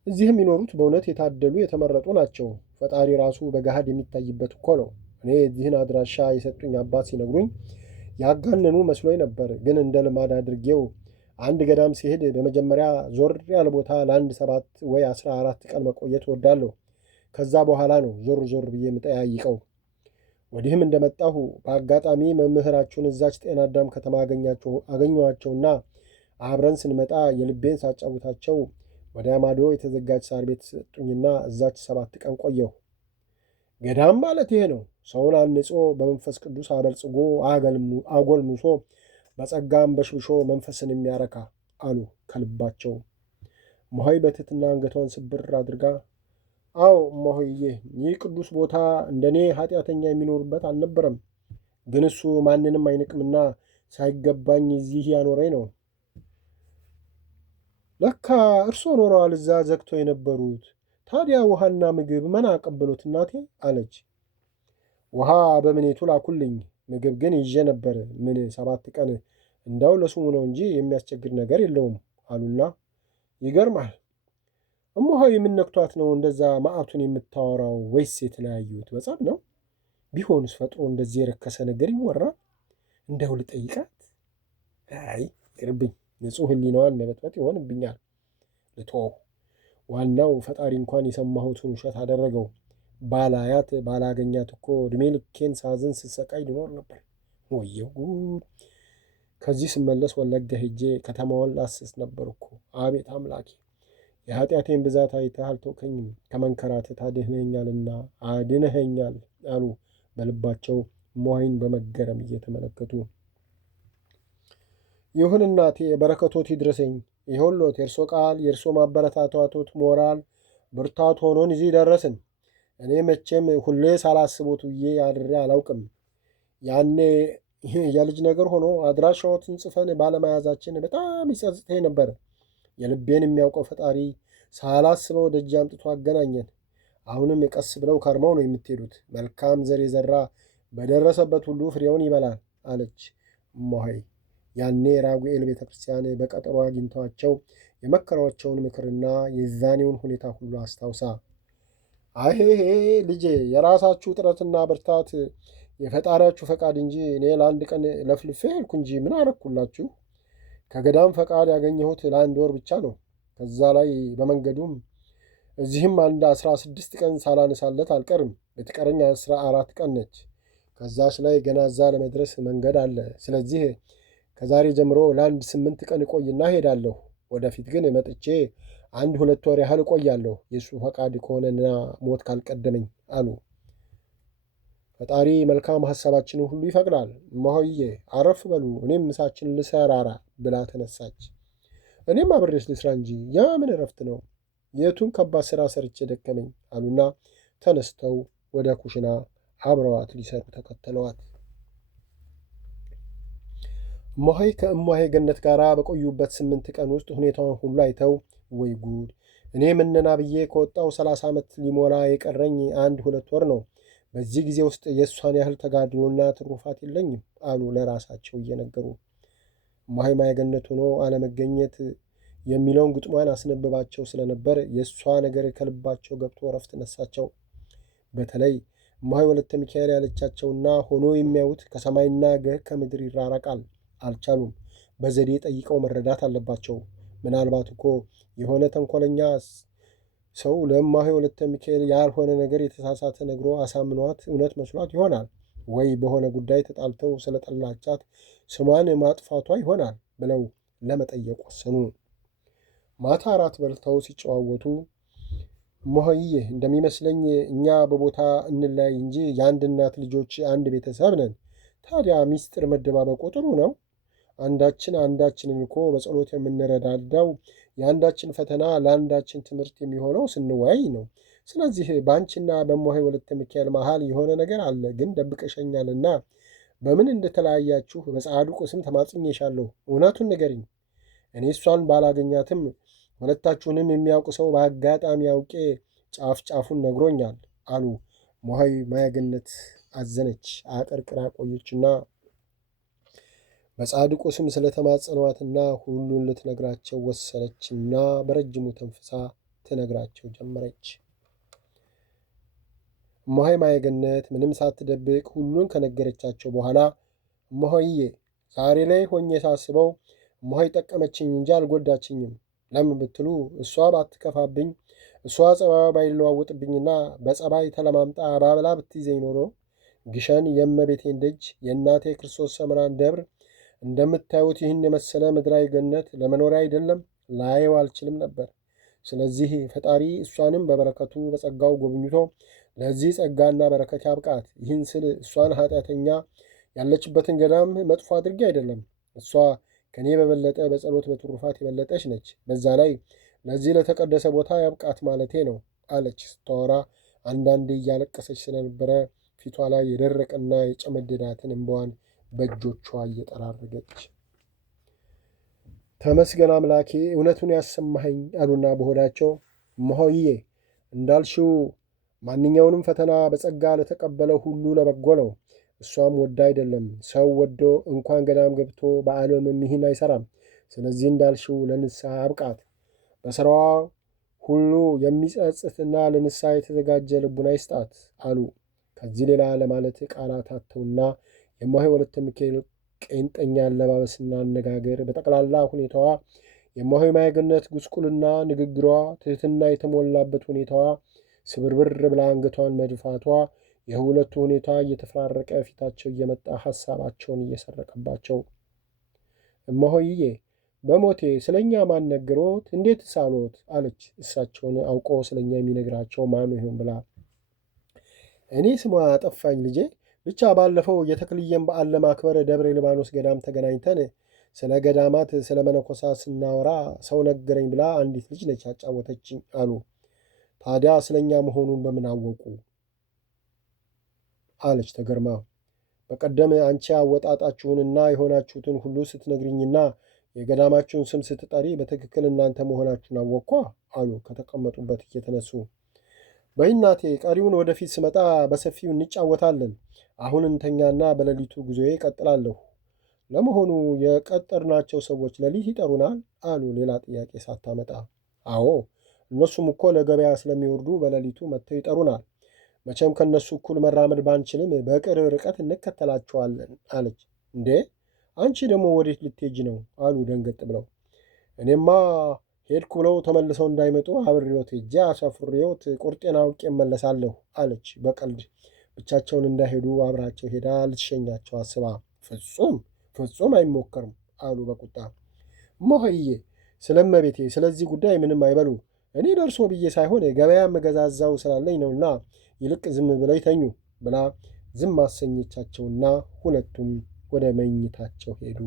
እዚህ የሚኖሩት በእውነት የታደሉ የተመረጡ ናቸው። ፈጣሪ ራሱ በገሃድ የሚታይበት እኮ ነው። እኔ እዚህን አድራሻ የሰጡኝ አባት ሲነግሩኝ ያጋነኑ መስሎኝ ነበር። ግን እንደ ልማድ አድርጌው አንድ ገዳም ሲሄድ በመጀመሪያ ዞር ያለ ቦታ ለአንድ 7 ወይ 14 ቀን መቆየት እወዳለሁ። ከዛ በኋላ ነው ዞር ብዬ የምጠያይቀው። ወዲህም እንደመጣሁ በአጋጣሚ መምህራችሁን እዛች ጤና አዳም ከተማ አገኘኋቸውና አብረን ስንመጣ የልቤን ሳጫውታቸው ወዲያ ማዶ የተዘጋጅ ሳር ቤት ሰጡኝና እዛች 7 ቀን ቆየሁ። ገዳም ማለት ይሄ ነው። ሰውን አንጾ በመንፈስ ቅዱስ አበልጽጎ አጎልሙሶ በጸጋም በሽብሾ መንፈስን የሚያረካ አሉ ከልባቸው። እማሆይ በትሕትና አንገቷን ስብር አድርጋ አዎ እማሆይዬ፣ ይህ ቅዱስ ቦታ እንደኔ ኃጢአተኛ የሚኖርበት አልነበረም። ግን እሱ ማንንም አይንቅምና ሳይገባኝ እዚህ ያኖረኝ ነው። ለካ እርሶ ኖረዋል እዛ ዘግቶ የነበሩት። ታዲያ ውሃና ምግብ ምን አቀበሉት እናቴ? አለች። ውሃ በምኔቱ ላኩልኝ፣ ምግብ ግን ይዤ ነበር። ምን 7 ቀን እንዳው ለስሙ ነው እንጂ የሚያስቸግር ነገር የለውም አሉና ይገርማል። እማሆይ የምነክቷት ነው እንደዛ መዓቱን የምታወራው? ወይስ የተለያዩት በጸብ ነው? ቢሆንስ ፈጥሮ እንደዚህ የረከሰ ነገር ይወራል? እንደው ልጠይቃት? አይ ይቅርብኝ፣ ንጹሕ ሕሊናዋን መበጥበጥ ይሆንብኛል። ልትወው ዋናው ፈጣሪ እንኳን የሰማሁትን ውሸት አደረገው። ባላያት ባላገኛት እኮ ዕድሜ ልኬን ሳዝን ስሰቃይ ልኖር ነበር። ወየው ጉድ! ከዚህ ስመለስ ወለጋ ሄጄ ከተማዋን ላስስ ነበር እኮ። አቤት አምላኬ! የኃጢአቴን ብዛት አይተህ አልተውከኝም፣ ከመንከራተት አድነኸኛልና አድነኸኛል አሉ በልባቸው እማሆይን በመገረም እየተመለከቱ። ይሁን እናቴ፣ በረከቶት ይድረሰኝ። ይኸውልዎት የእርሶ ቃል፣ የእርሶ ማበረታታቶት ሞራል ብርታት ሆኖን እዚህ ደረስን። እኔ መቼም ሁሌ ሳላስቦት ውዬ አድሬ አላውቅም። ያኔ የልጅ ነገር ሆኖ አድራሻዎትን ጽፈን ባለመያዛችን በጣም ይጸጽተኝ ነበር። የልቤን የሚያውቀው ፈጣሪ ሳላስበው ደጅ አምጥቶ አገናኘን። አሁንም ቀስ ብለው ከርመው ነው የምትሄዱት። መልካም ዘር የዘራ በደረሰበት ሁሉ ፍሬውን ይበላል አለች እማሆይ። ያኔ ራጉኤል ቤተ ክርስቲያን በቀጠሮ አግኝተዋቸው የመከሯቸውን ምክርና የዛኔውን ሁኔታ ሁሉ አስታውሳ፣ አይሄ ልጄ፣ የራሳችሁ ጥረትና ብርታት የፈጣሪያችሁ ፈቃድ እንጂ እኔ ለአንድ ቀን ለፍልፌ ሄድኩ እንጂ ምን አረኩላችሁ? ከገዳም ፈቃድ ያገኘሁት ለአንድ ወር ብቻ ነው። ከዛ ላይ በመንገዱም እዚህም አንድ 16 ቀን ሳላነሳለት አልቀርም። ብትቀረኝ 14 ቀን ነች። ከዛች ላይ ገና እዛ ለመድረስ መንገድ አለ። ስለዚህ ከዛሬ ጀምሮ ለአንድ 8 ቀን እቆይና ሄዳለሁ። ወደፊት ግን መጥቼ 1-2 ወር ያህል እቆያለሁ፣ የእሱ ፈቃድ ከሆነና ሞት ካልቀደመኝ አሉ። ፈጣሪ መልካም ሐሳባችንን ሁሉ ይፈቅዳል። እማሆዬ አረፍ በሉ፣ እኔም ምሳችንን ልሰራራ ብላ ተነሳች። እኔም አብሬሽ ልስራ እንጂ የምን እረፍት ነው? የቱን ከባድ ሥራ ሰርቼ ደከመኝ አሉና ተነስተው ወደ ኩሽና አብረዋት ሊሰሩ ተከተለዋት። እማሆይ ከእማሆይ ገነት ጋር በቆዩበት 8 ቀን ውስጥ ሁኔታውን ሁሉ አይተው ወይ ጉድ! እኔ ምነና ብዬ ከወጣው 30 ዓመት ሊሞላ የቀረኝ 1-2 ወር ነው። በዚህ ጊዜ ውስጥ የእሷን ያህል ተጋድሎና ትሩፋት የለኝም አሉ ለራሳቸው እየነገሩ። እማሆይ ማየገነት ሆኖ አለመገኘት የሚለውን ግጥሟን አስነብባቸው ስለነበር የእሷ ነገር ከልባቸው ገብቶ እረፍት ነሳቸው። በተለይ እማሆይ ወለተ ሚካኤል ያለቻቸውና ሆኖ የሚያዩት ከሰማይና ከምድር ይራራቃል። አልቻሉም። በዘዴ ጠይቀው መረዳት አለባቸው። ምናልባት እኮ የሆነ ተንኮለኛ ሰው ለእማሆይ ወለተ ሚካኤል ያልሆነ ነገር የተሳሳተ ነግሮ አሳምኗት እውነት መስሏት ይሆናል። ወይ በሆነ ጉዳይ ተጣልተው ስለጠላቻት ስሟን ማጥፋቷ ይሆናል ብለው ለመጠየቅ ወሰኑ። ማታ እራት በልተው ሲጨዋወቱ እማሆይዬ፣ እንደሚመስለኝ እኛ በቦታ እንለያይ እንጂ የአንድ እናት ልጆች አንድ ቤተሰብ ነን። ታዲያ ሚስጥር መደባበቁ ጥሩ ነው? አንዳችንን እኮ በጸሎት የምንረዳዳው የአንዳችን ፈተና ለአንዳችን ትምህርት የሚሆነው ስንወያይ ነው። ስለዚህ በአንቺና በእማሆይ ወለተ ሚካኤል መሃል የሆነ ነገር አለ፣ ግን ደብቀሸኛልና በምን እንደተለያያችሁ በጻድቁ ስም ተማጽኜሻለሁ። እውነቱን ንገሪኝ። እኔ እሷን ባላገኛትም ሁለታችሁንም የሚያውቅ ሰው በአጋጣሚ አውቄ ጫፍ ጫፉን ነግሮኛል አሉ። እማሆይ ማየገነት አዘነች። አቀርቅራ ቆየችና በጻድቁ ስም ስለተማጸኗትና ሁሉን ልትነግራቸው ወሰነችና በረጅሙ ተንፍሳ ትነግራቸው ጀመረች። እማሆይ ማየገነት ምንም ሳትደብቅ ሁሉን ከነገረቻቸው በኋላ እማሆይዬ፣ ዛሬ ላይ ሆኜ ሳስበው እማሆይ ጠቀመችኝ እንጂ አልጎዳችኝም። ለምን ብትሉ እሷ ባትከፋብኝ፣ እሷ ጸባዩ ባይለዋውጥብኝና በጸባይ ተለማምጣ ባብላ ብትይዘኝ ኖሮ ግሸን የእመቤቴን ደጅ የእናቴ ክርስቶስ ሰምራን ደብር እንደምታዩት ይህን የመሰለ ምድራዊ ገነት ለመኖሪያ አይደለም ላየው አልችልም ነበር። ስለዚህ ፈጣሪ እሷንም በበረከቱ በጸጋው ጎብኝቶ ለዚህ ጸጋና በረከት ያብቃት። ይህን ስል እሷን ኃጢአተኛ ያለችበትን ገዳም መጥፎ አድርጌ አይደለም። እሷ ከእኔ በበለጠ በጸሎት በትሩፋት የበለጠች ነች። በዛ ላይ ለዚህ ለተቀደሰ ቦታ ያብቃት ማለቴ ነው አለች ስታወራ። አንዳንዴ እያለቀሰች ስለነበረ ፊቷ ላይ የደረቀና የጨመደዳትን እንባዋን በእጆቿ እየጠራረገች ተመስገን አምላኬ፣ እውነቱን ያሰማኸኝ አሉና በሆዳቸው እማሆይዬ፣ እንዳልሽው ማንኛውንም ፈተና በጸጋ ለተቀበለው ሁሉ ለበጎ ነው። እሷም ወዳ አይደለም፣ ሰው ወዶ እንኳን ገዳም ገብቶ በዓለምም ይህን አይሰራም። ስለዚህ እንዳልሽው ለንስሐ አብቃት፣ በሥራዋ ሁሉ የሚጸጽትና ለንስሐ የተዘጋጀ ልቡና ይስጣት አሉ። ከዚህ ሌላ ለማለት ቃላት አጥተውና የእማሆይ ወለተ ሚካኤል ቄንጠኛ አለባበስና አነጋገር፣ በጠቅላላ ሁኔታዋ፣ የእማሆይ ማየገነት ጉስቁልና ንግግሯ፣ ትህትና የተሞላበት ሁኔታዋ፣ ስብርብር ብላ አንገቷን መድፋቷ፣ የሁለቱ ሁኔታ እየተፈራረቀ ፊታቸው እየመጣ ሐሳባቸውን እየሰረቀባቸው እማሆይዬ በሞቴ ስለ እኛ ማን ነገሮት? እንዴት ሳሎት? አለች። እሳቸውን አውቆ ስለ እኛ የሚነግራቸው ማኑ ይሆን ብላ። እኔ ስሟ ጠፋኝ ልጄ። ብቻ ባለፈው የተክልየን በዓል ለማክበር ደብረ ሊባኖስ ገዳም ተገናኝተን ስለ ገዳማት ስለ መነኮሳ ስናወራ ሰው ነገረኝ ብላ አንዲት ልጅ ነች ያጫወተችኝ አሉ። ታዲያ ስለ እኛ መሆኑን በምን አወቁ? አለች ተገርማ። በቀደም አንቺ አወጣጣችሁንና የሆናችሁትን ሁሉ ስትነግሪኝና የገዳማችሁን ስም ስትጠሪ በትክክል እናንተ መሆናችሁን አወቅኳ አሉ ከተቀመጡበት እየተነሱ። በይናቴ ቀሪውን ወደፊት ስመጣ በሰፊው እንጫወታለን። አሁን እንተኛና በሌሊቱ ጉዞዬ እቀጥላለሁ። ለመሆኑ የቀጠርናቸው ሰዎች ሌሊት ይጠሩናል? አሉ ሌላ ጥያቄ ሳታመጣ። አዎ እነሱም እኮ ለገበያ ስለሚወርዱ በሌሊቱ መጥተው ይጠሩናል። መቼም ከእነሱ እኩል መራመድ ባንችልም በቅርብ ርቀት እንከተላቸዋለን አለች። እንዴ አንቺ ደግሞ ወዴት ልትሄጂ ነው? አሉ ደንገጥ ብለው። እኔማ ሄድኩ ብለው ተመልሰው እንዳይመጡ አብሬዎት ሄጄ አሳፍሬዎት ቁርጤን አውቄ እመለሳለሁ አለች በቀልድ። ብቻቸውን እንዳይሄዱ አብራቸው ሄዳ ልትሸኛቸው አስባ። ፍጹም ፍጹም አይሞከርም አሉ በቁጣ። እማሆይዬ ስለ እመቤቴ ስለዚህ ጉዳይ ምንም አይበሉ። እኔ ደርሶ ብዬ ሳይሆን ገበያ መገዛዛው ስላለኝ ነውና ይልቅ ዝም ብለው ይተኙ ብላ ዝም አሰኘቻቸውና ሁለቱም ወደ መኝታቸው ሄዱ።